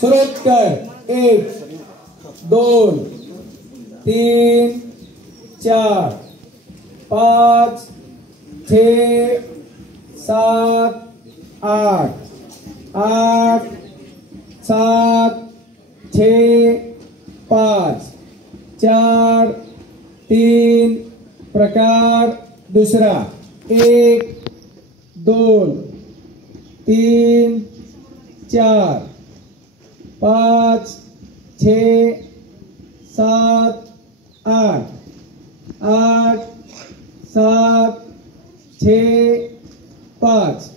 सुरुवात कर। 1 2 3 4 5 6 7 8 8 7 6 5 4 3 प्रकार दुसरा 1 2 3 4 5 6 7 8 8 7 6 5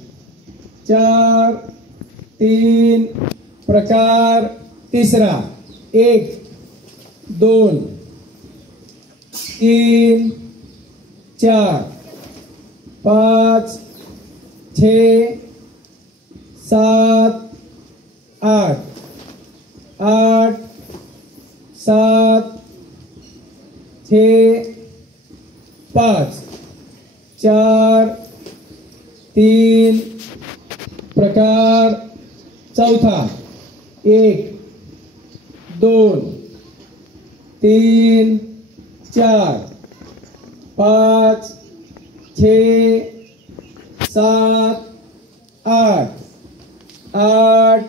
4 3 प्रकार तिसरा 1 2 3 4 5 6 7 8 8 7 6 5 4 3 प्रकार चौथा 1 2 3 4 5 6 7 8 8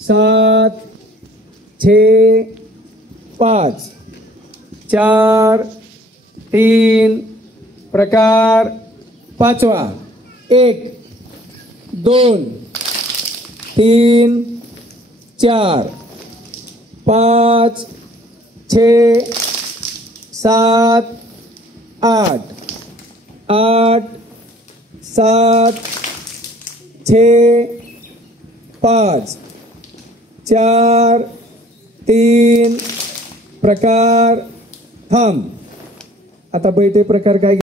7 6 5 4 3 प्रकार पाचवा 1 2 3 4 5 6 7 8 8 7 6 5 4 3 प्रकार थांब। आता बैठे प्रकार काय